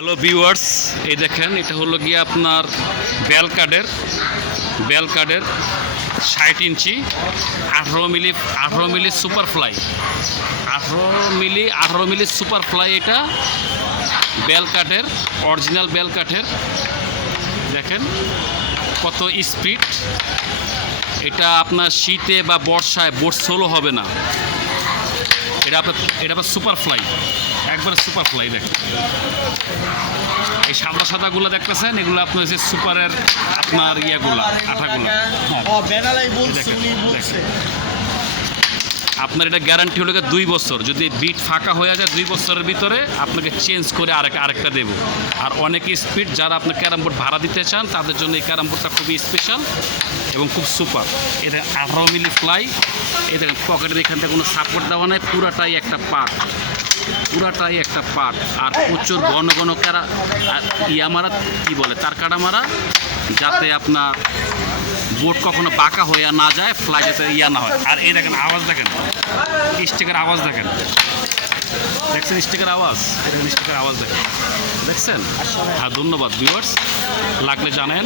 Hello viewers, এই দেখেন এটা হলো গিয়ে আপনার বেল কার্ডের 60 ইঞ্চি 18 মিলি সুপার ফ্লাই 18 মিলি সুপার ফ্লাই। এটা বেল কাঠের, অরিজিনাল বেল কাঠের। দেখেন কত স্পিড। এটা আপনার শীতে বা বর্ষায় বোট সোলো হবে না। এটা আপনার সুপার ফ্লাই, একবারে সুপার ফ্লাই। দেখেন এই সাদা সাদাগুলো দেখতেছেন, এগুলো আপনার হচ্ছে সুপারের আপনার ইয়েগুলো, আঠাগুলো। আপনার এটা গ্যারান্টি হলো 2 বছর। যদি বিট ফাঁকা হয়ে যায় 2 বছরের ভিতরে আপনাকে চেঞ্জ করে আরেকটা দেবো। আর অনেক স্পিড, যারা আপনার ক্যারাম বোর্ড ভাড়া দিতে চান তাদের জন্য এই ক্যারাম বোর্ডটা খুবই স্পেশাল এবং খুব সুপার। এটা 18 মিলি ফ্লাই। এই দেখেন পকেটের এখান থেকে কোনো সাপোর্ট দেওয়া নেই, পুরাটাই একটা পার্ট। আর প্রচুর ঘন ঘন মারা কী বলে, তার কাটা মারা, যাতে আপনার বোট কখনো বাঁকা হয়ে না যায়, ফ্লাই যাতে না হয়। আর এই দেখেন আওয়াজ, দেখেন স্টিকের আওয়াজ, দেখছেন স্টিকের আওয়াজ, স্টিকের আওয়াজ দেখেন, দেখছেন। হ্যাঁ, ধন্যবাদ ভিউয়ার্স, লাগলে জানেন।